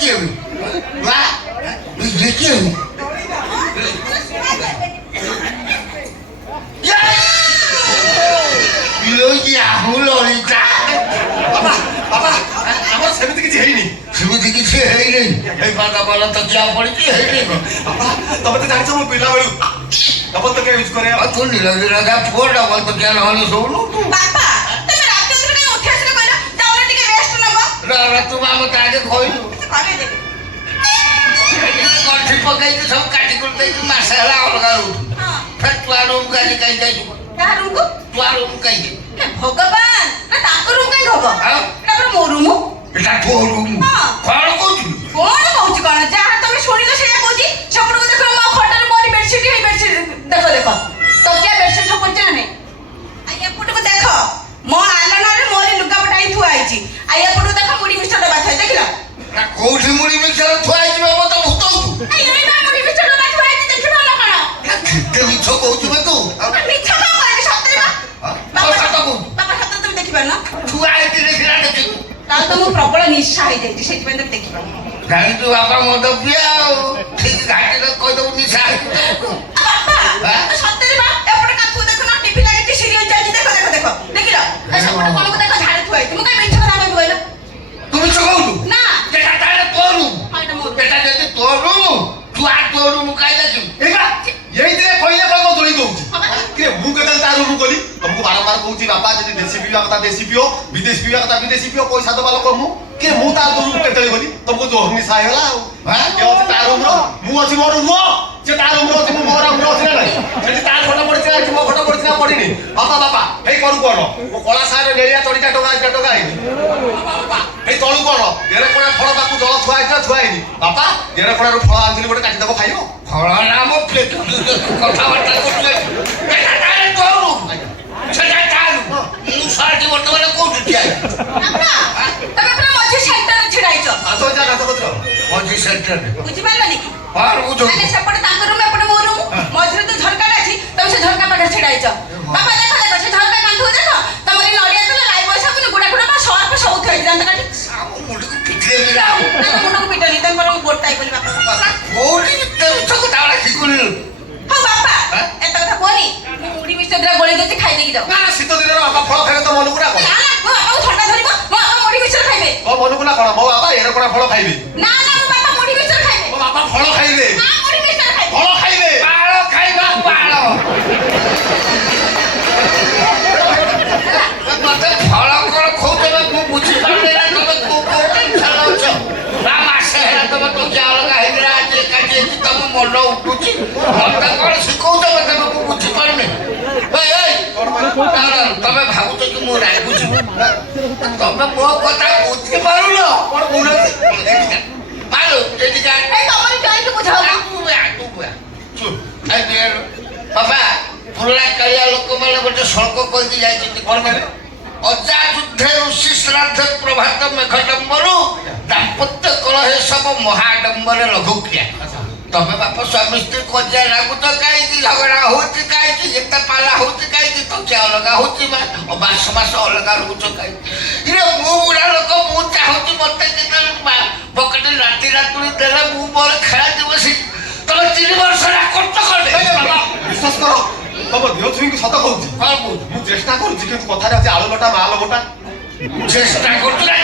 କିଏ ବା କିଏ ଲଳିତା ବାବା ବାବା ଆମର ସେମିତି କିଛି ହେଇନି। ସେମିତି କିଛି ହେଇନି। ଏଇ ପାଦ ଭଲ ତକିଆ ପଡିଛି ହେଇନି। ବାବା ତମେ ତ ଜାଣିଛ ମୁଁ ପିଲାବେଳୁ ଡବଲ ତକିଆ ୟୁଜ୍ କରେ। ଆଉ ତୁ ନୀଳ ପୁଅ ଡବଲ ତକିଆ ନହେଲେ ଶୋଉନୁ ତୁ। ବାପା ତମେ ରାତିରେ କାଇଁ ଉଠି ଆସିଲେ କହିଲ? ଯାଉନ ଟିକେ ରେଷ୍ଟ ନବ। ତୁ ମତେ ଆଗେ କହିଲୁ କରେଇଦେବି। ଗଣ୍ଠି ପକେଇକି ସବୁ କାଟି କୁଟି ଦେଇକି ମାସେ ହେଲା ଅଲଗା ରହୁଛୁ। ଫେର ତୁ ରୁମ୍ କାଲି କାହିଁ ଯାଇଛୁ? କାହା ରୁମକୁ? ତୁ ରୁମ୍ କାହିଁକି? ହେ ଭଗବାନ ନା ତାଙ୍କ ରୁମ କାଇଁ ହବ? ଆଉ ଏଟା ପରା ମୋ ରୁମ। ଏଟା ତୋ ରୁମ୍। କଣ କହୁଛୁ? କଣ କହୁଛି କଣ? ଯାହା ତମେ ଶୁଣିଲ ସେଇଆ କହୁଛି। ସେପଟକୁ ଦେଖ ମୋ ଖଟରେ ମୋରି ବେଡସିଟ୍ ହେଇ ବେଡସିଟ୍ ଦେଖ ଦେଖ ତକିଆ ବେଡସିଟ୍ ସବୁ ପଡିଛି ନା ନାଇଁ? ଆଉ ଏପଟକୁ ଦେଖ ମୋ ଆଲଣାରେ ମୋରି ଲୁଗାପଟା ହିଁ ଥୁଆ ହେଇଛି। ଆଉ ଏପଟକୁ ଦେଖ ମୁଢି ମିକ୍ସଚର ଡବା ଥୁଆ ହେଇଛି ଦେଖିଲ? କୋଉଠି ମୁଢି ମିକ୍ସଚର ଥୁଆ ହେଇଛି ବାବା ତ ଭୂତ ହଉଛୁ। ଏଇ ବା ମୁଢି ମିକ୍ସଚର ଡବା ଥୁଆ ହେଇଛି ଦେଖିଲ ନା କଣ? କେତେ ମିଛ କହୁଛୁ ବେ ତୁ? ମିଛ କଣ କହିବି ସତରେ ବା? ସତ କହୁଛୁ। ବାପା ସତରେ ତମେ ଦେଖିପାରୁନ? ଥୁଆ ହେଇଛି ଦେଖିଲା ଦେଖିବୁ। ତାହେଲେ ତ ମୁଁ ପ୍ରବଳ ନିଶା ହେଇଯାଇଛି ସେଥିପାଇଁ ତମେ ଦେଖିପାରୁନ। ଜାଣିଛୁ ବାପା ମଦ ପିଆ ଆଉ ଠିକ ଘାଟିରେ କହିଦବୁ ନିଶା ବାପା ସତରେ ବା ଏପଟେ କାକୁ ଦେଖ ନା ଟିଭି ଲାଗିଛି ସିରିୟଲ ଚାଲିଛି ଦେଖ ଦେଖ ଦେଖ ଦେଖିଲ? ସେପଟେ କଣକୁ ଦେଖ ଝାଡୁ ଥୁଆ ହେଇଛି। ମୁଁ କାଇଁ ମିଛ କଥା କହିବି କହିଲ? ତୁ ମିଛ କହୁଛୁ? ନା ଏଟା ତାହେଲେ ତୋ ରୁମ୍। ହଁ, ଏଇଟା ମୋର। ଏଟା ଯଦି ତୋ ରୁମ୍ ତୁ ତୋ ରୁମ୍ କାହିଁ ଦେଖିବୁ? ଏଇଟା ଏଇଥିରେ କହିଲେ କଣ ଦୋଳି ଦଉଛି କିରେ? ମୁଁ କେତେବେଳେ ତା ରୁମ୍ ଗଲି ତମକୁ ବାରମ୍ବାର କହୁଛି ବାପା ଯଦି ଦେଶୀ ପିଇବା କଥା ଦେଶୀ ପିଅ, ବିଦେଶୀ ପିଇବା କଥା ବିଦେଶୀ ପିଅ, ପଇସା ଦବା ଲୋକ ମୁଁ କିରେ? ମୁଁ ତା ରୁମ୍ କେତେବେଳେ ଗଲି ତମକୁ ଜୋର ନିଶା ହେଇଗଲା ଆଉ। କିଏ ଅଛି ତା ରୁମ୍ ର? ମୁଁ ଅଛି ମୋ ରୁମ୍। ସେ ତା ରୁମ୍ ରେ ଅଛି ମୁଁ ମୋ ରୁମ୍ ରେ ଅଛି ନା ନାହିଁ? ସେଠି ତା ଫଟୋ ପଡିଛି ନା ମୋ ଫଟୋ ପଡିଛି ନା ପଡିନି? ବାପା ବାପା ହେଇ କରୁ କଣ? ମୁଁ କଳା ସାରେ ନେଳିଆ ଚଢିକା ଟଙ୍କା ହେଇନି। ବାପା ହେଇ ତଳୁ କଣ? ଏରେ କଣ ଫଳ ପାଖକୁ ଜଳ ଥୁଆ ହେଇଥିଲା ଥୁଆ ହେଇନି? ବାପା ଏରେ କଣ ଫଳ ଆଣିଥିଲି ଗୋଟେ କାଟିଦବ ଖାଇବ? ଫଳ ନାମ କଥାବାର୍ତ୍ତା କରୁଥିଲେ। ଏଟା ତାହେଲେ ତୋ ରୁମ୍। ସେଟା ତା ରୁମ୍। ମୁଁ ସାରଟି ବର୍ତ୍ତମାନ କୋଉଠି ଠିଆ ହେଇଛି? ବାପା ତମେ ପୁରା ମଝି ସେଣ୍ଟରରେ ଛିଡା ହେଇଛ। ଆସ ଯା ଗାତ କତିର ମଝି ସେଣ୍ଟରରେ। ବୁଝିପାରିଲନି କି? କଣ ବୁଝୁ? ମାନେ ସେପଟେ ତାଙ୍କ ରୁମ୍ ଏପଟେ ମୋ ରୁମ୍। ମଝିରେ ଯୋଉ ଝରକାଟା ଅଛି ତମେ ସେ ଝରକା ପାଖରେ ଛିଡା ହେଇଛ। ବାପା ଦେଖ ଦେଖ ସେ ଝରକା କାନ୍ଥକୁ ଦେଖ। ତମର ଏଇ ନଡିଆ ତେଲ ଲାଇ ବୈଶାଖ ଗୁଡା ଗୁଡା ବା ସର୍ଫ ସବୁ ଥୁଆ ହେଇଛି ଦାନ୍ତ କାଟି। ଆମ ମୁଣ୍ଡକୁ ପିଟିଦେବି ନା ଆଉ। ନା ମୁଣ୍ଡକୁ ପିଟନି ତମେ ବରଂ ଗୋଟାଇ ବୋଲି ବାପା। କୋଉଠି ଏତେ ମିଛ କଥା ଗୁଡା ଶିଖୁନି? ହଉ ବାପା ଏତେ କଥା କୁହନି। ମୁଁ ମୁଢି ମିକ୍ସଚର ଗୋଳେଇ ଦଉଛି ଖାଇଦେଇକି ଯାଅ। ନା ଶୀତ ଦିନରେ ବାପା ଫଳ ଖାଇବେ ତ ମନକୁ ନା କଣ? ନା ନା ମୋ ବାପାକୁ ଥଣ୍ଡା ଧରିବ। ମୋ ବାପା ମୁଢି ମିକ୍ସଚର ଖାଇବେ। ମୋ ମନକୁ ନା କଣ? ମୋ ବାପା ଏରେ କଣ ଫଳ ଖାଇବେ? ନା ନା ମୋ ବାପା ମୁଢି ମିକ୍ସଚର ଖାଇବେ। ମୋ ବାପା ଫଳ ଖାଇବେ। ନା ମୁଢି ମିକ୍ସଚର ଖାଇବେ। ଫଳ ଖାଇବେ। ପାଳ ଖାଇବା ପାଳ। ମତେ ଫଳ କଣ ଖୋଉଛ ମୁଁ ବୁଝିପାରୁନି ନା ତମେ କୋଉ ଟେନସନ୍ ଅଛ? ନା ମାସେ ହେଲା ତମେ ତ ଅଲଗା ହେଇଥିଲା ଆଜି ଏକାଠି ହେଇଛି ତମ ମନ ଉଠୁଛି। ମତେ କଣ ଶିଖଉଛ ମତେ ମୁଁ ବୁଝିପାରୁନି। ତମେ ଭାବୁଛ କି ମୁଁ ରାଗୁଛି? ତମେ ମୋ କଥା ବୁଝିପାରୁନ? କଣ କହୁନାହାନ୍ତି? ମାରୁ ଏଠିକା ତମରି ଜଏଣ୍ଟ ବୁଝାଉ। ବାବା ପୁରୁଣା କାଳିଆ ଲୋକମାନେ ଗୋଟେ ଶ୍ଳୋକ କହିକି ଯାଇଛନ୍ତି କଣ ମାନେ? ଅଜା ଯୁଦ୍ଧେ ଋଷି ଶ୍ରାଦ୍ଧ ପ୍ରଭାତ ମେଘଡମ୍ବରୁ ଦାମ୍ପତ୍ୟ କଳହେ ସବୁ ମହାଡମ୍ବରେ ଲଘୁକ୍ରିୟା। ତମେ ବାପ ସ୍ୱାମୀ ସ୍ତ୍ରୀ କଜିଆ ଲାଗୁଛ କାହିଁକି? ଝଗଡା ହଉଛି କାହିଁକି? ଏତେ ପାଲା ହଉଛି କାହିଁକି? ତକିଆ ଅଲଗା ହଉଛି ମାସ ମାସ ଅଲଗା ରହୁଛ କାହିଁକି? ମୁଁ ବୁଢା ଲୋକ ମୁଁ ଚାହୁଁଛି ମତେ କେତେବେଳେ ପକେଟରେ ରାତି ରାତୁଳି ଦେଲେ ମୁଁ ମୋର ଖେଳା ଯିବ ସେ ତମେ 3 ବର୍ଷ କରୁଛ କଣ? ବିଶ୍ୱାସ କର ତମ ଦେହ ଛୁଇଁକି ସତ କହୁଛି। କଣ କହୁଛୁ? ମୁଁ ଚେଷ୍ଟା କରୁଛି କିନ୍ତୁ କଥାରେ ଅଛି ଆଳୁ ଲଟା ମାଲ ଗୋଟା। ଚେଷ୍ଟା କରୁଛୁ ନା